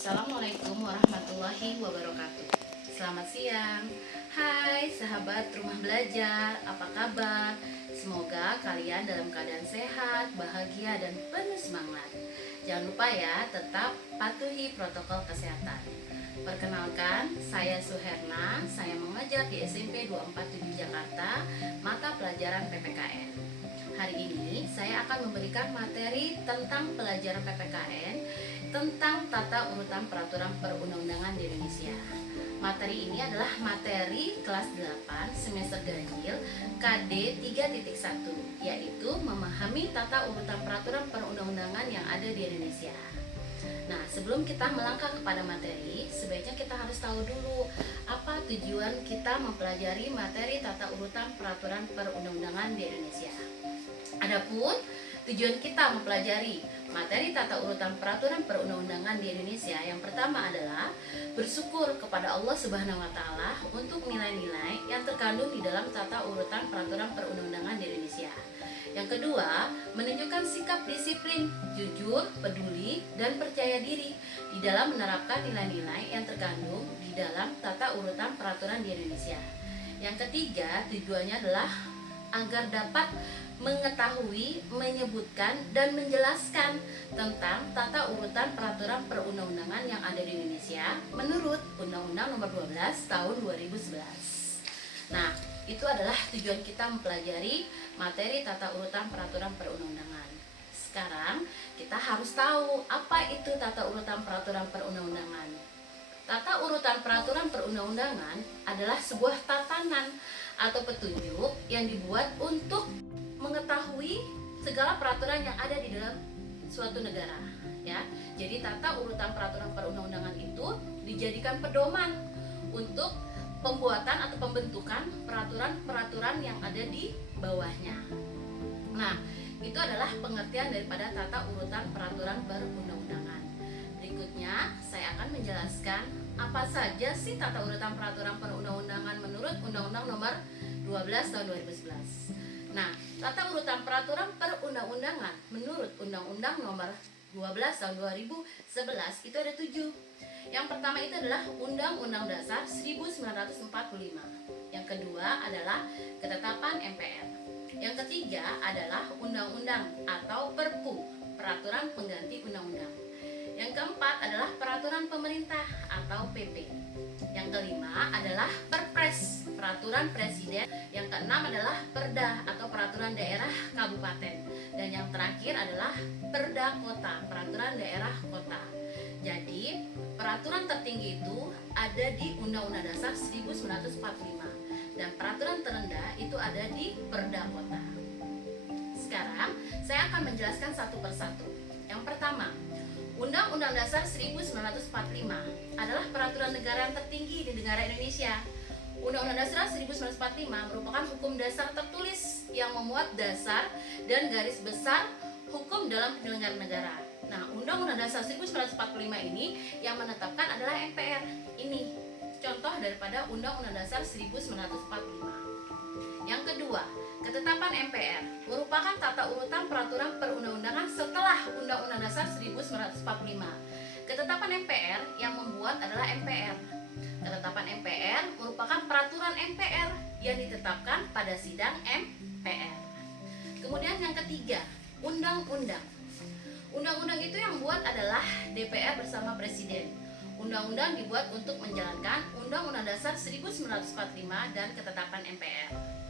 Assalamualaikum warahmatullahi wabarakatuh. Selamat siang. Hai sahabat rumah belajar, apa kabar? Semoga kalian dalam keadaan sehat, bahagia, dan penuh semangat. Jangan lupa ya, tetap patuhi protokol kesehatan. Perkenalkan, saya Suherna. Saya mengajar di SMP 247 Jakarta, mata pelajaran PPKN. Hari ini saya akan memberikan materi tentang pelajaran PPKN tentang tata urutan peraturan perundang-undangan di Indonesia. Materi ini adalah materi kelas 8 semester ganjil KD 3.1, yaitu memahami tata urutan peraturan perundang-undangan yang ada di Indonesia. Nah, sebelum kita melangkah kepada materi, sebaiknya kita harus tahu dulu apa tujuan kita mempelajari materi tata urutan peraturan perundang-undangan di Indonesia. Adapun tujuan kita mempelajari materi tata urutan peraturan perundang-undangan di Indonesia, yang pertama adalah bersyukur kepada Allah Subhanahu wa taala untuk nilai-nilai yang terkandung di dalam tata urutan peraturan perundang-undangan di Indonesia. Yang kedua, menunjukkan sikap disiplin, jujur, peduli, dan percaya diri di dalam menerapkan nilai-nilai yang terkandung di dalam tata urutan peraturan di Indonesia. Yang ketiga, tujuannya adalah agar dapat mengetahui, menyebutkan, dan menjelaskan tentang tata urutan peraturan perundang-undangan yang ada di Indonesia menurut Undang-Undang Nomor 12 Tahun 2011. Nah, itu adalah tujuan kita mempelajari materi tata urutan peraturan perundang-undangan. Sekarang kita harus tahu apa itu tata urutan peraturan perundang-undangan. Tata urutan peraturan perundang-undangan adalah sebuah tatanan atau petunjuk yang dibuat untuk mengetahui segala peraturan yang ada di dalam suatu negara, ya. Jadi tata urutan peraturan perundang-undangan itu dijadikan pedoman untuk pembuatan atau pembentukan peraturan-peraturan yang ada di bawahnya. Nah, itu adalah pengertian daripada tata urutan peraturan perundang-undangan. Berikutnya, saya akan menjelaskan apa saja sih tata urutan peraturan perundang-undangan menurut Undang-Undang Nomor 12 Tahun 2011. Nah, tata urutan peraturan perundang-undangan menurut Undang-Undang Nomor 12 Tahun 2011 itu ada 7. Yang pertama itu adalah Undang-Undang Dasar 1945. Yang kedua adalah Ketetapan MPR. Yang ketiga adalah Undang-Undang atau Perpu, Peraturan Pengganti Undang-Undang. Yang keempat adalah Peraturan Pemerintah atau PP. Yang kelima adalah Perpres, Peraturan Presiden. Yang keenam adalah Perda atau Peraturan Daerah Kabupaten. Dan yang terakhir adalah Perda Kota, Peraturan Daerah Kota. Jadi, peraturan tertinggi itu ada di Undang-Undang Dasar 1945 dan peraturan terendah itu ada di Perda Kota. Sekarang, saya akan menjelaskan satu persatu. Yang pertama, Undang-Undang Dasar 1945 adalah peraturan negara yang tertinggi di negara Indonesia. Undang-Undang Dasar 1945 merupakan hukum dasar tertulis yang memuat dasar dan garis besar hukum dalam penyelenggaraan negara. Nah, Undang-Undang Dasar 1945 ini yang menetapkan adalah MPR. Ini contoh daripada Undang-Undang Dasar 1945. Yang kedua, Ketetapan MPR merupakan tata urutan peraturan perundang-undangan setelah Undang-Undang Dasar 1945. Ketetapan MPR yang membuat adalah MPR. Ketetapan MPR merupakan peraturan MPR yang ditetapkan pada sidang MPR. Kemudian yang ketiga, undang-undang. Undang-undang itu yang buat adalah DPR bersama Presiden. Undang-undang dibuat untuk menjalankan Undang-Undang Dasar 1945 dan Ketetapan MPR.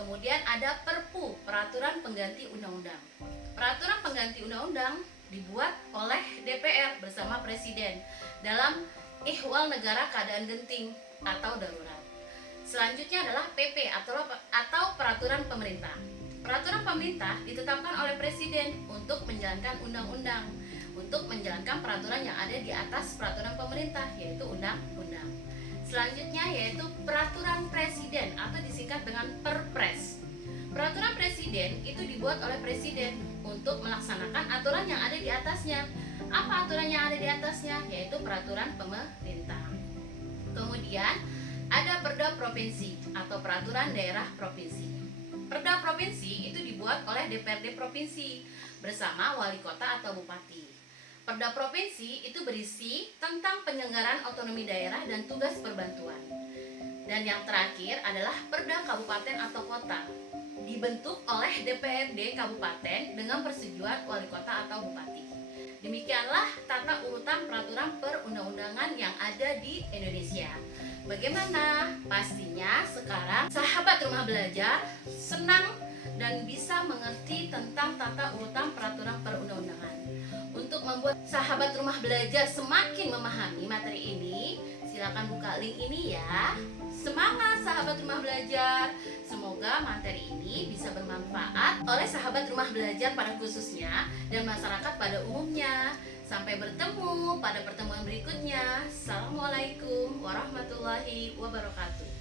Kemudian ada Perpu, Peraturan Pengganti Undang-Undang. Peraturan Pengganti Undang-Undang dibuat oleh DPR bersama Presiden dalam ihwal negara keadaan genting atau darurat. Selanjutnya adalah PP atau Peraturan Pemerintah. Peraturan pemerintah ditetapkan oleh Presiden untuk menjalankan undang-undang, untuk menjalankan peraturan yang ada di atas peraturan pemerintah, yaitu undang-undang. Selanjutnya yaitu Peraturan Presiden atau disingkat dengan Perpres. Peraturan Presiden itu dibuat oleh Presiden untuk melaksanakan aturan yang ada di atasnya. Apa aturan yang ada di atasnya? Yaitu peraturan pemerintah. Kemudian ada Perda Provinsi atau Peraturan Daerah Provinsi. Perda provinsi itu dibuat oleh DPRD provinsi bersama wali kota atau bupati. Perda provinsi itu berisi tentang penyelenggaraan otonomi daerah dan tugas perbantuan. Dan yang terakhir adalah Perda kabupaten atau kota, dibentuk oleh DPRD kabupaten dengan persetujuan wali kota atau bupati. Demikianlah tata urutan peraturan perundang-undangan yang ada di Indonesia. Bagaimana? Pastinya sekarang sahabat rumah belajar senang dan bisa mengerti tentang tata urutan peraturan perundang-undangan. Untuk membuat sahabat rumah belajar semakin memahami materi ini, silakan buka link ini ya. Semangat sahabat rumah belajar. Semoga materi ini bisa bermanfaat oleh sahabat rumah belajar pada khususnya dan masyarakat pada umumnya. Sampai bertemu pada pertemuan berikutnya. Assalamualaikum warahmatullahi wabarakatuh.